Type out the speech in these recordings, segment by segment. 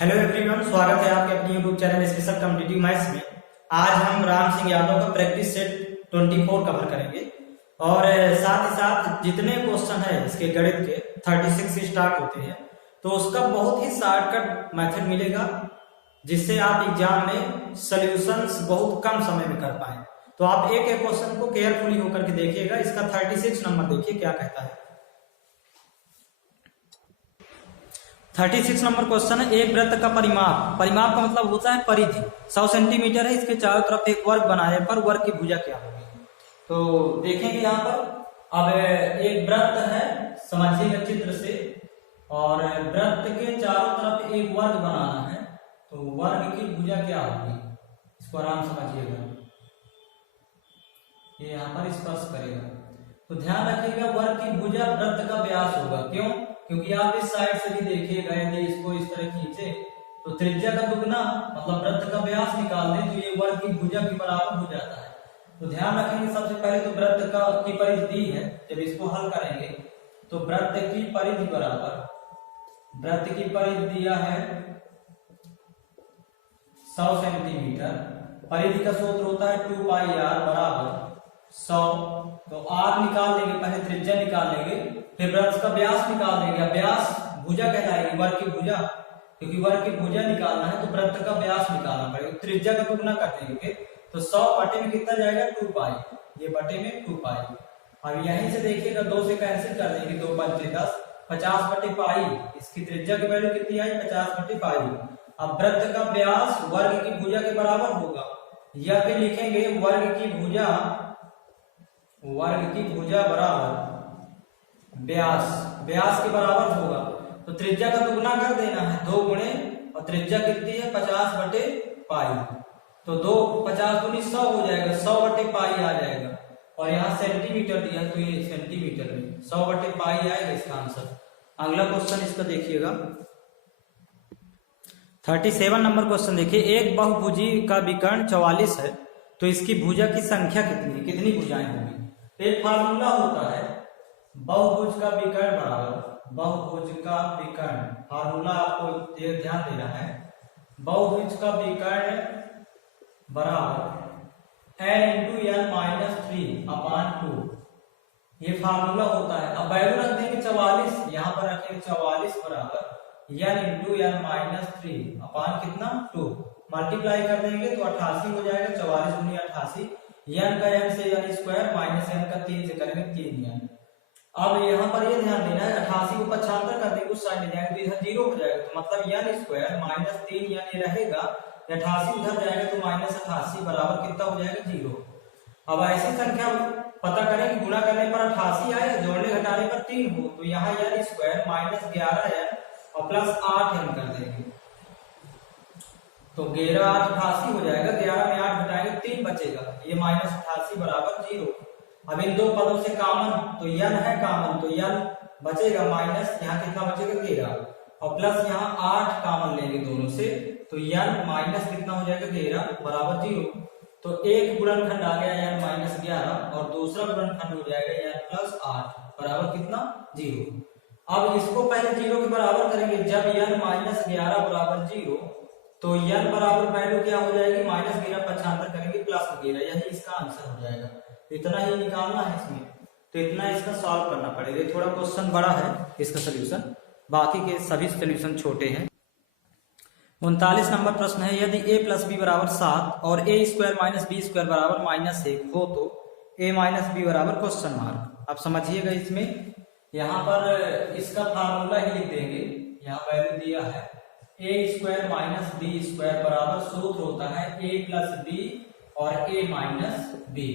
Hello everyone, स्वागत है आपके अपने YouTube channel special competitive maths में। आज हम राम सिंह यादव का प्रैक्टिस सेट 24 कवर करेंगे और साथ ही साथ जितने क्वेश्चन है इसके गणित के 36 से स्टार्ट होते हैं, तो उसका बहुत ही शॉर्टकट मेथड मिलेगा जिससे आप एग्जाम में सॉल्यूशंस बहुत कम समय में कर पाए। तो आप एक एक क्वेश्चन को केयरफुली होकर के देखिएगा। इसका 36 नंबर देखिए क्या कहता है। 36 नंबर क्वेश्चन है, एक वृत्त का परिमाप का मतलब होता है परिधि 100 सेंटीमीटर है। इसके चारों तरफ एक वर्ग बनाने पर वर्ग की भुजा क्या होगी। तो देखेंगे यहाँ पर अब एक वृत्त है, समझिएगा चित्र से, और वृत्त के चारों तरफ एक वर्ग बनाना है, तो वर्ग की भुजा क्या होगी इसको आराम समझिएगा। ये यहाँ पर स्पर्श करेगा, तो ध्यान रखिएगा वर्ग की भुजा वृत्त का व्यास होगा। क्यों? क्योंकि आप इस साइड से भी देखिएगा, यदि इसको इस तरह खींचे तो त्रिज्या का दुगना मतलब वृत्त का व्यास निकाल दें तो ये वर्ग की भुजा के बराबर हो जाता है। तो ध्यान रखेंगे सबसे पहले तो वृत्त की परिधि दी है, जब इसको हल करेंगे तो वृत्त की परिधि बराबर, वृत्त की परिधि दिया है 100 सेंटीमीटर। परिधि का सूत्र होता है 2 पाई r बराबर 100। तो r निकाल लेंगे, पहले त्रिज्या निकाल लेंगे, फिर वृत्त का व्यास निकाल देंगे। व्यास भुजा कहलाएगी, वर्ग की भुजा, क्योंकि वर्ग की भुजा निकालना है तो वृत्त का व्यास निकालना पड़ेगा। त्रिज्या का दुगना कर देंगे तो 100 बटे में कितना जाएगा 2 पाई, ये बटे में 2 पाई। अब यहीं से देखिएगा 2 से कैंसिल कर देंगे, 2 पंचे 10, 50 बटे पाई। इसकी त्रिज्या की वैल्यू कितनी आई 50 बटे पाई। अब वृत्त का व्यास वर्ग की भुजा के बराबर होगा, या फिर लिखेंगे वर्ग की भुजा बराबर व्यास के बराबर होगा। तो त्रिज्या का दुगना कर देना है, 2 गुणे, और त्रिज्या कितनी है 50 बटे पाई। तो 2 50 गुनी 100 हो जाएगा, 100 बटे पाई आ जाएगा। और यहाँ सेंटीमीटर दिया तो ये सेंटीमीटर में 100 बटे पाई आएगा इसका आंसर। अगला क्वेश्चन इसका देखिएगा 37 नंबर क्वेश्चन देखिए, एक बहुभुजी का विकर्ण 44 है, तो इसकी भुजा की संख्या कितनी है, कितनी भुजाएं होंगी। एक फार्मूला होता है बहुभुज का विकर्ण बराबर, बहुभुज का विकर्ण फार्मूला आपको ध्यान देना है, बहुभुज का विकर्ण बराबर n इंटू n माइनस 3/2, ये फार्मूला होता है। अब वैल्यू रख देंगे 44, यहाँ पर रखेंगे 44 बराबर n into n minus 3/2, multiply कर देंगे तो 88 हो जाएगा। 44 गुनी 88, n का n से n स्क्वायर माइनस n का 3 से करेंगे 3n। अब यहाँ पर ये ध्यान देना है 88 को 75 कर देंगे उस साइड में जाएंगे तो इधर 0 हो जाएगा, तो मतलब n स्क्वायर माइनस 3n ये रहेगा, 88 उधर जाएगा तो माइनस 88 बराबर कितना हो जाएगा 0। अब ऐसी संख्या पता करें कि गुणा करने पर 88 आए, जोड़ने घटाने पर 3 हो, तो यहाँ n स्क्वायर माइनस 11n और प्लस 8n कर देंगे, तो 11 8 88 हो जाएगा। 11 में 8 घटाएंगे 3 बचेगा, ये माइनस 88 बराबर 0। अब इन दो पदों से कॉमन, तो n है कॉमन, तो n बचेगा माइनस, यहाँ कितना बचेगा 13, और प्लस यहाँ 8 कॉमन लेंगे दोनों से, तो n माइनस कितना हो जाएगा 13 बराबर 0। तो एक गुणनखंड आ गया n माइनस 11 और दूसरा गुणनखंड हो जाएगा n प्लस 8 बराबर कितना 0। अब इसको पहले 0 के बराबर करेंगे, जब n माइनस 11 बराबर 0 तो n बराबर वैल्यू क्या हो जाएगी माइनस 11 75 करेंगे प्लस 11, यही इसका आंसर हो जाएगा। इतना ही निकालना है इसमें, तो इतना इसका सॉल्व करना पड़ेगा। थोड़ा क्वेश्चन बड़ा है इसका सोल्यूशन, बाकी के सभी सोल्यूशन छोटे हैं। 39 नंबर प्रश्न है, यदि a प्लस बी बराबर 7 और a square minus B square बराबर -1 हो तो a माइनस बी बराबर क्वेश्चन मार्क। आप समझिएगा इसमें, यहाँ पर इसका फार्मूला ही लिख देंगे, यहाँ वैल्यू दिया है a square minus B square बराबर सूत्र होता है a प्लस बी और a माइनस बी।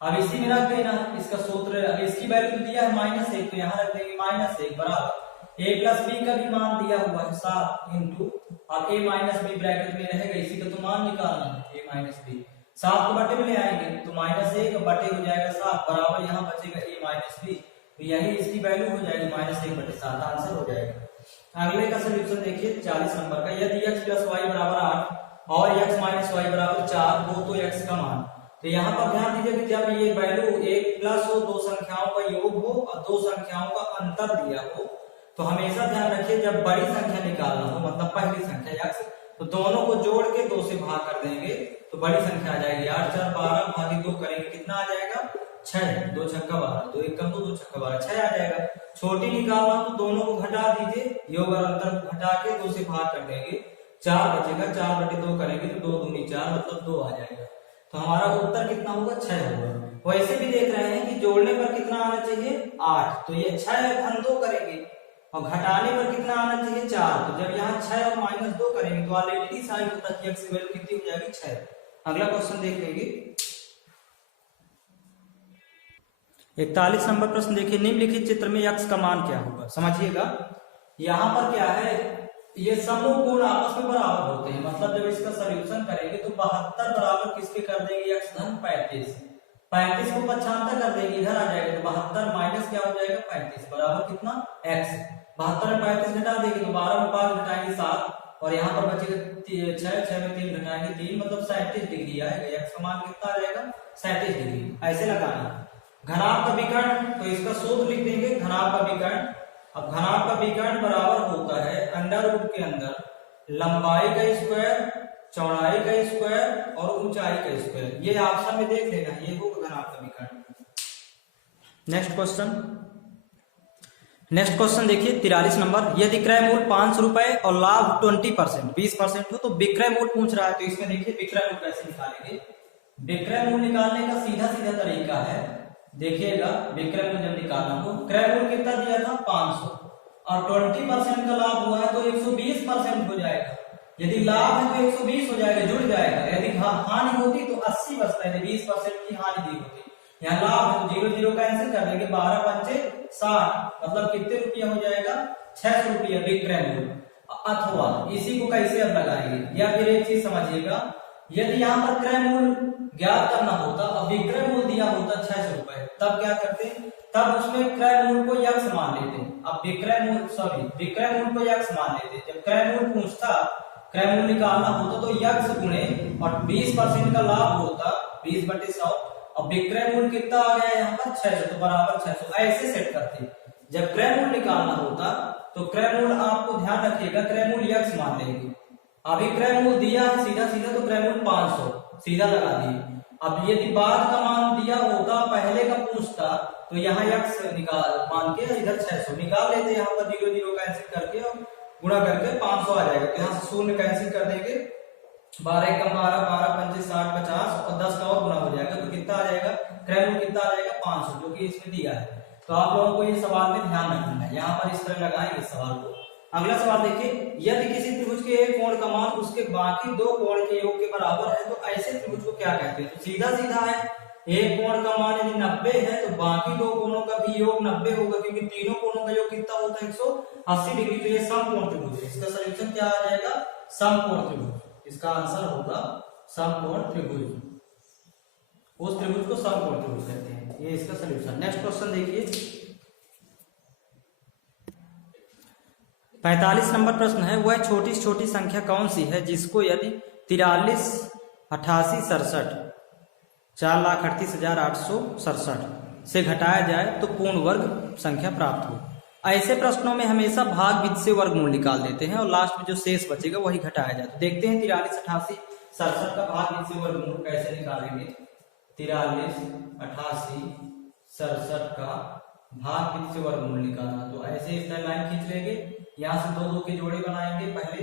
अब इसी में रख देना इसका सूत्र। अब इसकी वैल्यू दिया है -1, तो यहाँ रख देंगे -1 बराबर a प्लस बी का भी मान दिया हुआ है 7 इंटू, अब a माइनस बी ब्रैकेट में रहेगा, इसी का तो मान निकालना है a माइनस बी। 7 को बटे में ले आएंगे तो -1 बटे हो जाएगा 7 बराबर यहाँ बचेगा a माइनस बी, तो यही इसकी वैल्यू हो जाएगी -1 बटे 7, आंसर हो जाएगा। अगले का सोल्यूशन देखिए 40 नंबर का, यदि x प्लस वाई बराबर 8 और x माइनस वाई बराबर 4 हो तो x का मान। तो यहाँ पर ध्यान दीजिए कि जब ये वैल्यू 1 प्लस हो, दो संख्याओं का योग हो और दो संख्याओं का अंतर दिया हो, तो हमेशा ध्यान रखिए जब बड़ी संख्या निकालना हो, मतलब पहली संख्या x, तो दोनों को जोड़ के 2 से भाग कर देंगे तो बड़ी संख्या आ जाएगी। 8 4 12 भागी 2 करेंगे कितना आ जाएगा 6, 2 छक्का 12, 2 1 2, 2 छक्का 12, 6 आ जाएगा। छोटी निकालना तो दोनों को घटा दीजिए, योग और अंतर को घटा के 2 से भाग कर देंगे, 4 बचेगा, 4/2 करेंगे तो 2 दूनी 4 मतलब 2 आ जाएगा। तो हमारा उत्तर कितना होगा 6 होगा। वैसे भी देख रहे हैं कि जोड़ने पर कितना आना चाहिए 8, तो ये 6 घन 2 करेंगे और घटाने पर कितना आना चाहिए 4, तो जब यहाँ 6 और -2 करेंगे तो ऑलरेडी साइन होता है कि x की वैल्यू कितनी हो जाएगी 6। अगला क्वेश्चन देख लेंगे। 41 नंबर प्रश्न देखिए, निम्नलिखित चित्र में x का मान क्या होगा, समझिएगा। यहाँ पर क्या है, ये समूह कोण आपस में बराबर होते हैं, मतलब जब इसका सॉल्यूशन करेंगे तो 72 बराबर किसके कर देंगे x धन 35, 35 को 95 कर देंगे, इधर आ जाएगा तो 72 माइनस क्या हो जाएगा 35 बराबर कितना x। 72 में 35 घटा देंगे तो 12 में 5 घटाएंगे 7 और यहाँ पर बचेगा 6, 6 में 3 घटाएंगे 3, मतलब 37 डिग्री आएगा। x का मान कितना आ जाएगा 37 डिग्री। ऐसे लगाना। घनाभ का विकर्ण, तो इसका सूत्र लिख देंगे घनाभ का विकर्ण। अब घनाभ का विकर्ण बराबर होता है अंडर रूट के अंदर लंबाई का स्क्वायर, चौड़ाई का स्क्वायर और ऊंचाई का स्क्वायर। ये ऑप्शन में देख लेना, ये होगा घनाभ का विकर्ण। नेक्स्ट क्वेश्चन देखिए 43 नंबर, यदि क्रय मूल्य 500 रुपए और लाभ 20% हो तो विक्रय मूल्य पूछ रहा है, तो इसमें देखिए विक्रय मूल्य कैसे निकालेंगे। विक्रय मूल्य निकालने का सीधा सीधा तरीका है, देखिएगा विक्रय मूल्य जब निकालना हो, क्रय मूल्य कितना दिया था 500 और 20% का लाभ हुआ है तो 120% हो जाएगा। यदि लाभ है तो 120 हो जाएगा, जुड़ जाएगा। यदि हानि होती तो 80 बचता है, 20% की हानि दी होती। यहाँ लाभ है तो 0 0 कैंसिल कर देंगे, 12 पंचे 60, मतलब कितने रुपया हो जाएगा 600 रुपया विक्रय मूल्य। अथवा इसी को कैसे अब लगाएंगे, या फिर एक चीज समझिएगा, यदि यहाँ पर क्रय मूल्य ज्ञात करना होता और विक्रय मूल्य दिया होता 600 रुपए, तब क्या करते, तब उसमें क्रय मूल्य को x मान लेते। अब विक्रय मूल्य को x मान लेते। जब क्रय मूल्य पूछता, क्रय मूल्य निकालना होता तो x गुणे और 20% का लाभ होता 20/100 और विक्रय मूल्य कितना आ गया यहाँ पर 600, तो बराबर 600। ऐसे सेट करते। जब क्रय मूल्य निकालना होता तो क्रय मूल्य आपको ध्यान रखिएगा, क्रय मूल्य x मान लेंगे। अभी क्रय मूल्य दिया है सीधा सीधा तो क्रय मूल्य 500 सीधा लगा दिए। अब यदि बाद का मान दिया होता, पहले का पूछता, तो यहाँ x निकाल मान के इधर 600 निकाल लेते, यहाँ पर 0 0 कैंसिल करके और गुणा करके 500 आ जाएगा। तो यहाँ से 0 कैंसिल कर देंगे, 12 1 12, 12 पंचे 60 50 और 10 का और गुणा हो जाएगा, तो कितना आ जाएगा क्रय मूल्य कितना आ जाएगा 500, जो कि इसमें दिया है। तो आप लोगों को ये सवाल में ध्यान रखना है, यहाँ पर इस तरह लगाएंगे इस सवाल को। अगला सवाल देखिए, यदि किसी त्रिभुज के एक कोण का मान उसके बाकी दो कोण के योग के बराबर है तो ऐसे त्रिभुज को क्या कहते हैं। तो सीधा सीधा है, एक कोण का मान यदि 90 है तो बाकी दो कोणों का भी योग 90 होगा, क्योंकि तीनों कोणों का योग कितना होता है 180 डिग्री। तो ये समकोण त्रिभुज है। इसका सॉल्यूशन क्या आ जाएगा समकोण त्रिभुज। इसका आंसर होगा समकोण त्रिभुज। उस त्रिभुज को समकोण त्रिभुज कहते हैं। ये इसका सॉल्यूशन। नेक्स्ट क्वेश्चन देखिए 45 नंबर प्रश्न है, वह छोटी छोटी संख्या कौन सी है जिसको यदि 43 88 67 4,38,867 से घटाया जाए तो पूर्ण वर्ग संख्या प्राप्त हो। ऐसे प्रश्नों में हमेशा भाग विधि से वर्गमूल निकाल देते हैं और लास्ट में जो शेष बचेगा वही घटाया जाए। तो देखते हैं 43 88 67 का भाग विधि से वर्गमूल कैसे निकालेंगे। 43 88 67 का भाग विधि से वर्गमूल निकालना, तो ऐसे इस तरह लाइन खींच लेंगे। यहाँ से 2 2 के जोड़े बनाएंगे, पहले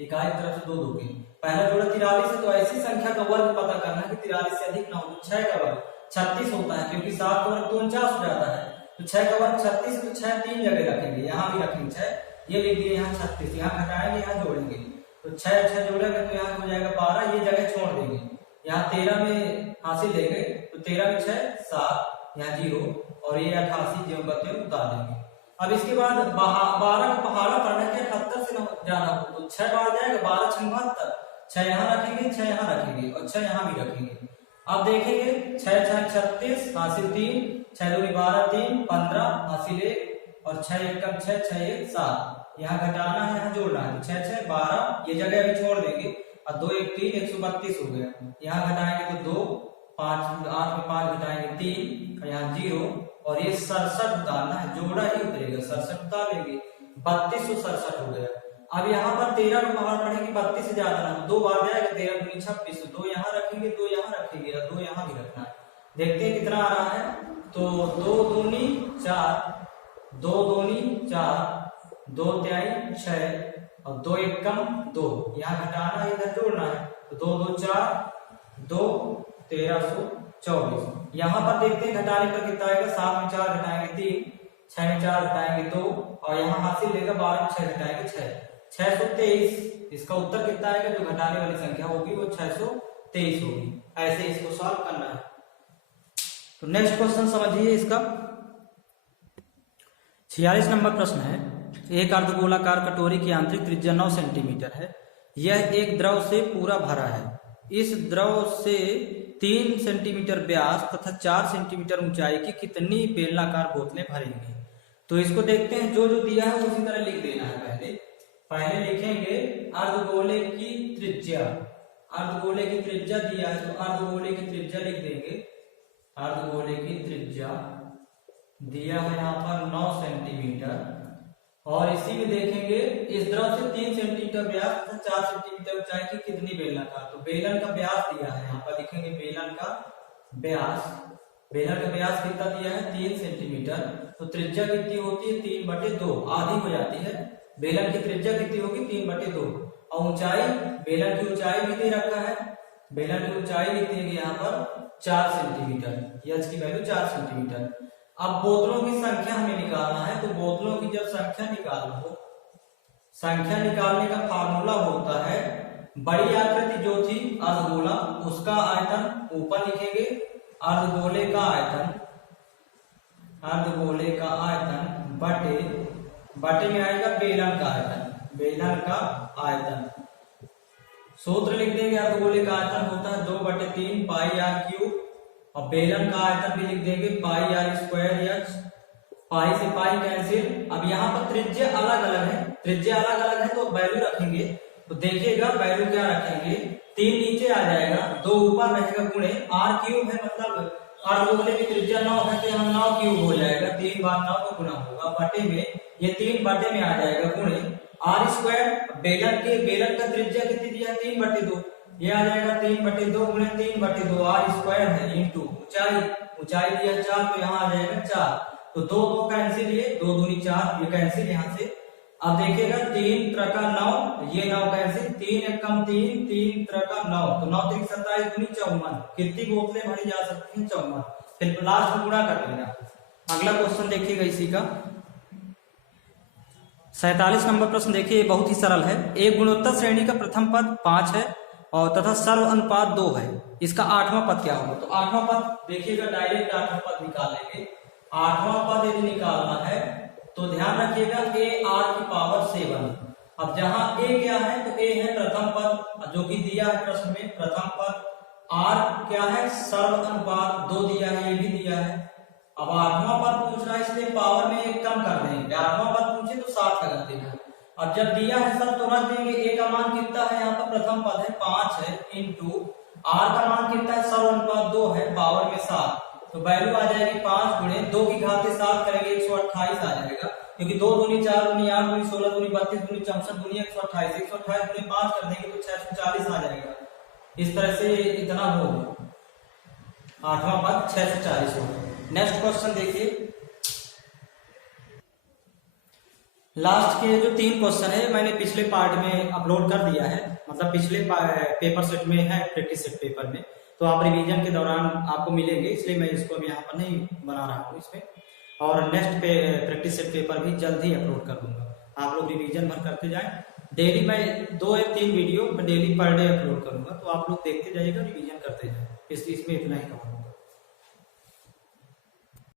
इकाई तरफ से 2 2 के। पहला जोड़ा 43 है तो ऐसी संख्या का वर्ग पता करना है कि 43 से अधिक ना हो। तो 6 का वर्ग 36 होता है, क्योंकि 7 का वर्ग तो 49 हो जाता है। तो 6 का वर्ग 36, तो 6 3 जगह रखेंगे, यहाँ भी रखेंगे 6, ये लिख दिए यहाँ 36, यहाँ घटाएंगे यहाँ जोड़ेंगे। तो 6 6 जोड़ेंगे तो यहाँ हो जाएगा 12, ये जगह छोड़ देंगे। यहाँ 13 में हासिल ले गए तो 13 में 6 7, यहाँ 0 और ये 88 जो बचे उतार देंगे। अब इसके बाद 12 का पहाड़ा पढ़ना है, 78 से जाना हो तो 6 बार जाएगा, 12 6 72, 6 यहाँ रखेंगे 6 यहाँ रखेंगे और 6 यहाँ भी रखेंगे। अब देखेंगे 6 6 36 हासिल 3, 6 2 12 3 15 हासिल 1 और 6 1 कम 6 6 1 7, यहाँ घटाना है यहाँ जोड़ना है। 6 6 12, ये जगह अभी छोड़ देंगे और 2 1 3 132 हो गया। यहाँ घटाएंगे तो 2 5 8 में 5 घटाएंगे 3 और यहाँ 0 और ये 67 उतारना है, जोड़ा ही उतरेगा 67 उतार लेंगे। 3267 हो गया। अब यहाँ पर 13 को बाहर पढ़ेंगे, 32 से ज्यादा ना, 2 बार जाएगा, 13 दूनी 26, 2 यहाँ रखेंगे, 2 यहाँ रखेंगे और 2 यहाँ भी रखना है। देखते हैं कितना आ रहा है। तो 2 दूनी 4, 2 दूनी 4, 2 तिहाई 6 और 2 एकम 2, यहाँ घटाना है, इधर जोड़ना है। तो 2 2 4, 2 1324। यहाँ पर देखते हैं घटाने पर कितना आएगा। 7 में 4 घटाएंगे 3, 6 में 4 घटाएंगे 2 और यहाँ हासिल लेगा 12 में 6 घटाएंगे 6, 623। इसका उत्तर कितना आएगा, जो घटाने वाली संख्या होगी वो 623 होगी। ऐसे इसको सॉल्व करना है। तो नेक्स्ट क्वेश्चन समझिए इसका। 46 नंबर प्रश्न है। एक अर्धगोलाकार कटोरी की आंतरिक त्रिज्या 9 सेंटीमीटर है। यह एक द्रव से पूरा भरा है। इस द्रव से 3 सेंटीमीटर व्यास तथा 4 सेंटीमीटर ऊंचाई की कितनी बेलनाकार बोतलें भरेंगे। तो इसको देखते हैं, जो जो दिया है उसी तरह लिख देना है। पहले लिखेंगे अर्धगोले की त्रिज्या। अर्धगोले की त्रिज्या दिया है तो अर्धगोले की त्रिज्या लिख देंगे। अर्धगोले की त्रिज्या दिया है यहाँ पर 9 सेंटीमीटर और इसी में देखेंगे इस द्रव से 3 सेंटीमीटर व्यास तथा 4 सेंटीमीटर ऊंचाई की कितनी बेलनाकार। तो बेलन का व्यास दिया है, यहाँ पर लिखेंगे बेलन का व्यास। बेलन का व्यास कितना दिया है, 3 सेंटीमीटर। तो त्रिज्या कितनी होती है, 3/2, आधी हो जाती है। बेलन की त्रिज्या कितनी होगी, 3/2। और ऊंचाई, बेलन की ऊंचाई भी दे रखा है। बेलन की ऊंचाई लिख देंगे यहाँ पर 4 सेंटीमीटर। एच की वैल्यू 4 सेंटीमीटर। अब बोतलों की संख्या हमें निकालना है। तो बोतलों की जब संख्या निकालो, संख्या निकालने का फार्मूला होता है, बड़ी आकृति जो थी अर्धगोला, उसका आयतन ऊपर लिखेंगे, अर्धगोले का आयतन, अर्धगोले का आयतन बटे में आएगा बेलन का आयतन, बेलन का आयतन। सूत्र लिख देंगे, अर्धगोले का आयतन होता है 2/3 पाई आर क्यूब और बेलन का आयतन भी लिख देंगे पाई आर स्क्वायर एच। पाई से पाई कैंसिल। अब यहाँ पर त्रिज्या अलग अलग है, त्रिज्या अलग अलग है तो वैल्यू रखेंगे। तो देखिएगा वैल्यू क्या रखेंगे, 3 नीचे आ जाएगा, 2 ऊपर रहेगा, गुणे आर क्यूब है, मतलब अर्धगोले की त्रिज्या 9 है तो यहाँ 9 क्यूब हो जाएगा, 3 बार 9 का गुना होगा, बटे में ये 3 बटे में आ जाएगा, गुणे आर स्क्वायर। बेलन का त्रिज्या कितनी दिया है, 3/2, ये आ जाएगा 3/2 गुणे 3/2 आर स्क्वायर है इंटू ऊंचाई दिया 4 तो यहाँ आ जाएगा 4। तो 2 2 कैंसिल, ये 2 दूनी 4, ये कैंसिल यहाँ से। अब देखिएगा 3 त्रिका 9, ये 9 कैंसिल, 3 एकम 3, 3 त्रिका 9, तो 9 3 27 दूनी 54। कितनी बोतलें भरी जा सकती हैं, 54। फिर लास्ट में गुणा कर लेना। अगला क्वेश्चन देखिएगा इसी का। 47 नंबर प्रश्न देखिए, बहुत ही सरल है। एक गुणोत्तर श्रेणी का प्रथम पद 5 है और तथा सर्व अनुपात 2 है। इसका 8वां पद क्या होगा। तो 8वां पद देखिएगा, डायरेक्ट 8वां पद निकालेंगे। 8वां पद यदि निकालना है तो ध्यान रखिएगा a r की पावर 7। अब जहां a क्या है तो a है प्रथम पद जो कि दिया है प्रश्न में, प्रथम पद। r क्या है, सर्व अनुपात 2 दिया है, ये भी दिया है। अब 8वां पद पूछ रहा है इसलिए पावर में 1 कम कर देंगे। 8वां पद पूछे तो 7 लगा देना। अब जब दिया है सब तो रख देंगे। a का मान कितना है, यहाँ पर प्रथम पद है 5 है, इंटू r का मान कितना है, सर्व अनुपात 2 है, पावर में 7। तो वैल्यू आ जाएगी 5 गुणे 2 की घात से 7 करेंगे 128 आ जाएगा, क्योंकि 2 दूनी 4 दूनी 8 दूनी 16 दूनी 32 दूनी 64 दूनी 128, 128 गुणे 5 कर देंगे तो 640 आ जाएगा। इस तरह से इतना होगा, 8वां पद 640 होगा। नेक्स्ट क्वेश्चन देखिए, लास्ट के जो 3 क्वेश्चन है मैंने पिछले पार्ट में अपलोड कर दिया है, मतलब पिछले पेपर सेट में है, प्रैक्टिस सेट पेपर में, तो आप रिवीजन के दौरान आपको मिलेंगे, इसलिए मैं इसको अभी यहाँ पर नहीं बना रहा हूँ इसमें। और नेक्स्ट प्रैक्टिस सेट पेपर भी जल्द ही अपलोड कर दूंगा, आप लोग रिवीजन भर करते जाएं। डेली मैं 2 या 3 वीडियो मैं डेली पर डे अपलोड करूंगा, तो आप लोग देखते जाइएगा, रिवीजन करते जाए। इसमें इतना ही कहूँगा।